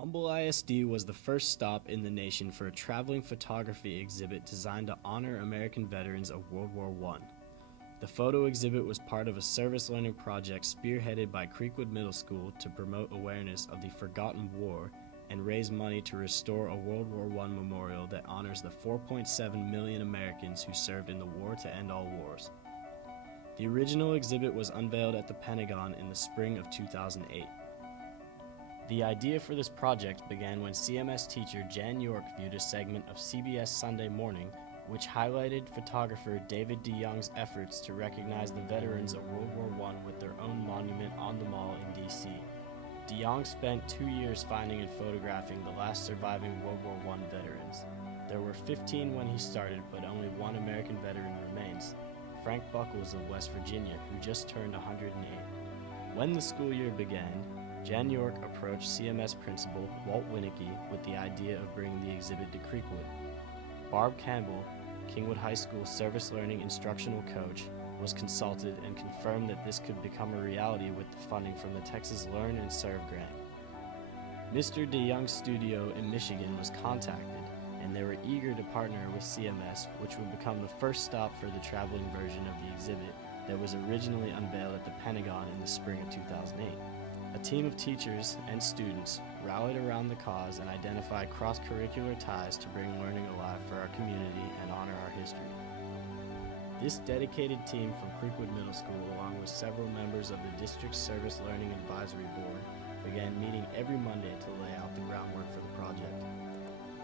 Humble ISD was the first stop in the nation for a traveling photography exhibit designed to honor American veterans of World War I. The photo exhibit was part of a service learning project spearheaded by Creekwood Middle School to promote awareness of the forgotten war and raise money to restore a World War I memorial that honors the 4.7 million Americans who served in the war to end all wars. The original exhibit was unveiled at the Pentagon in the spring of 2008. The idea for this project began when CMS teacher Jan York viewed a segment of CBS Sunday Morning which highlighted photographer David DeYoung's efforts to recognize the veterans of World War I with their own monument on the Mall in D.C. DeYoung spent 2 years finding and photographing the last surviving World War I veterans. There were 15 when he started, but only one American veteran remains, Frank Buckles of West Virginia, who just turned 108. When the school year began, Jan York approached CMS principal Walt Winnicky with the idea of bringing the exhibit to Creekwood. Barb Campbell, Kingwood High School service learning instructional coach, was consulted and confirmed that this could become a reality with the funding from the Texas Learn and Serve grant. Mr. DeYoung's studio in Michigan was contacted, and they were eager to partner with CMS, which would become the first stop for the traveling version of the exhibit that was originally unveiled at the Pentagon in the spring of 2008. A team of teachers and students rallied around the cause and identified cross-curricular ties to bring learning alive for our community and honor our history. This dedicated team from Creekwood Middle School, along with several members of the District Service Learning Advisory Board, began meeting every Monday to lay out the groundwork for the project.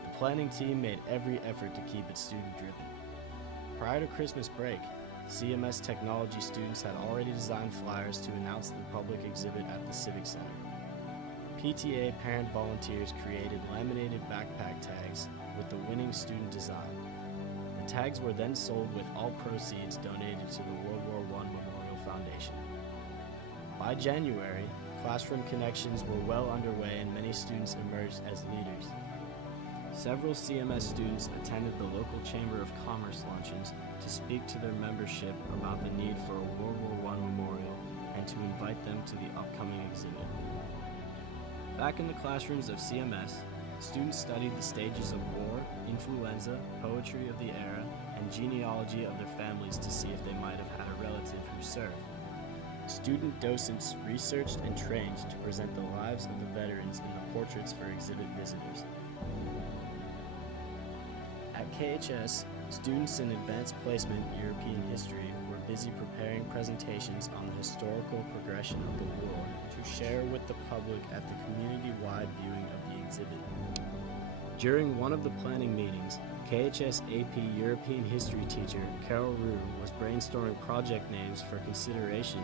The planning team made every effort to keep it student-driven. Prior to Christmas break, CMS technology students had already designed flyers to announce the public exhibit at the Civic Center. PTA parent volunteers created laminated backpack tags with the winning student design. The tags were then sold with all proceeds donated to the World War I Memorial Foundation. By January, classroom connections were well underway and many students emerged as leaders. Several CMS students attended the local Chamber of Commerce luncheons to speak to their membership about the need for a World War I memorial and to invite them to the upcoming exhibit. Back in the classrooms of CMS, students studied the stages of war, influenza, poetry of the era, and genealogy of their families to see if they might have had a relative who served. Student docents researched and trained to present the lives of the veterans in the portraits for exhibit visitors. At KHS, students in Advanced Placement European History were busy preparing presentations on the historical progression of the war to share with the public at the community-wide viewing of the exhibit. During one of the planning meetings, KHS AP European History teacher Carol Rue was brainstorming project names for consideration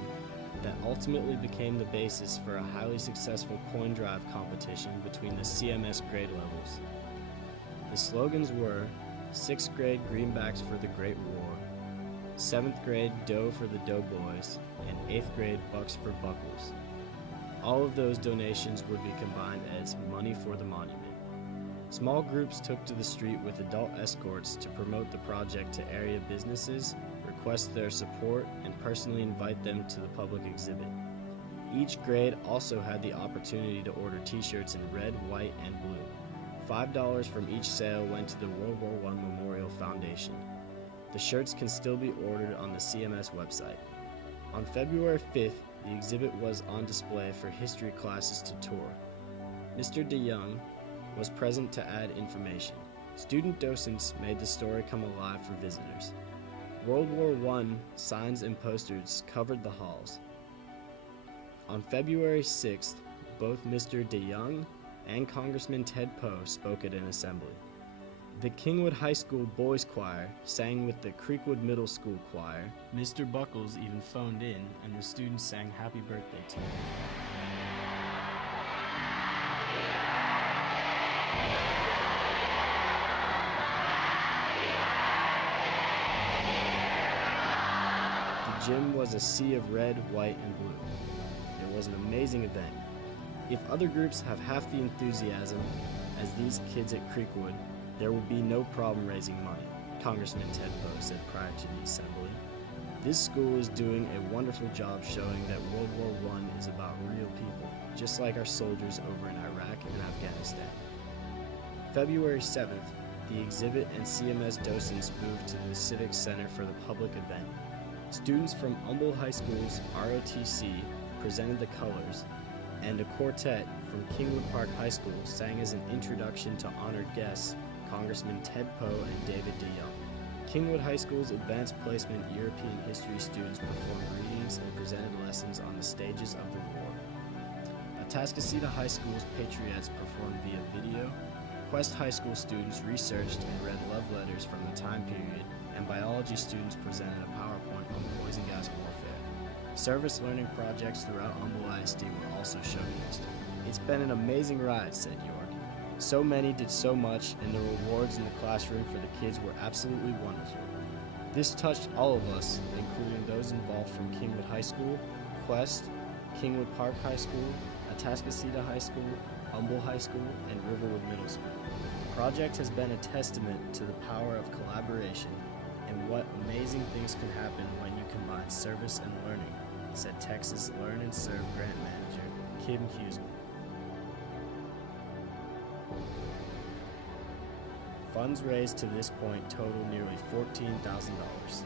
that ultimately became the basis for a highly successful coin drive competition between the CMS grade levels. The slogans were 6th grade Greenbacks for the Great War, 7th grade Doe for the Doughboys, and 8th grade Bucks for Buckles. All of those donations would be combined as money for the monument. Small groups took to the street with adult escorts to promote the project to area businesses, request their support, and personally invite them to the public exhibit. Each grade also had the opportunity to order t-shirts in red, white, and blue. $5 from each sale went to the World War I Memorial Foundation. The shirts can still be ordered on the CMS website. On February 5th, the exhibit was on display for history classes to tour. Mr. DeYoung was present to add information. Student docents made the story come alive for visitors. World War I signs and posters covered the halls. On February 6th, both Mr. DeYoung and Congressman Ted Poe spoke at an assembly. The Kingwood High School Boys Choir sang with the Creekwood Middle School Choir. Mr. Buckles even phoned in, and the students sang Happy Birthday to him. The gym was a sea of red, white, and blue. It was an amazing event. If other groups have half the enthusiasm as these kids at Creekwood, there will be no problem raising money, Congressman Ted Poe said prior to the assembly. This school is doing a wonderful job showing that World War I is about real people, just like our soldiers over in Iraq and Afghanistan. Afghanistan. February 7th, the exhibit and CMS docents moved to the Civic Center for the public event. Students from Humboldt High School's ROTC presented the colors, and a quartet from Kingwood Park High School sang as an introduction to honored guests, Congressman Ted Poe and David DeYoung. Kingwood High School's advanced placement European history students performed readings and presented lessons on the stages of the war. Atascocita High School's Patriots performed via video. Quest High School students researched and read love letters from the time period, and biology students presented a PowerPoint on poison gas warfare. Service learning projects throughout Humboldt ISD were also showcased. "It's been an amazing ride," said York. "So many did so much, and the rewards in the classroom for the kids were absolutely wonderful. This touched all of us, including those involved from Kingwood High School, Quest, Kingwood Park High School, Atascocita High School, Humboldt High School, and Riverwood Middle School. The project has been a testament to the power of collaboration and what amazing things can happen when you combine service and learning," said Texas Learn and Serve Grant Manager Kim Huesman. Funds raised to this point total nearly $14,000.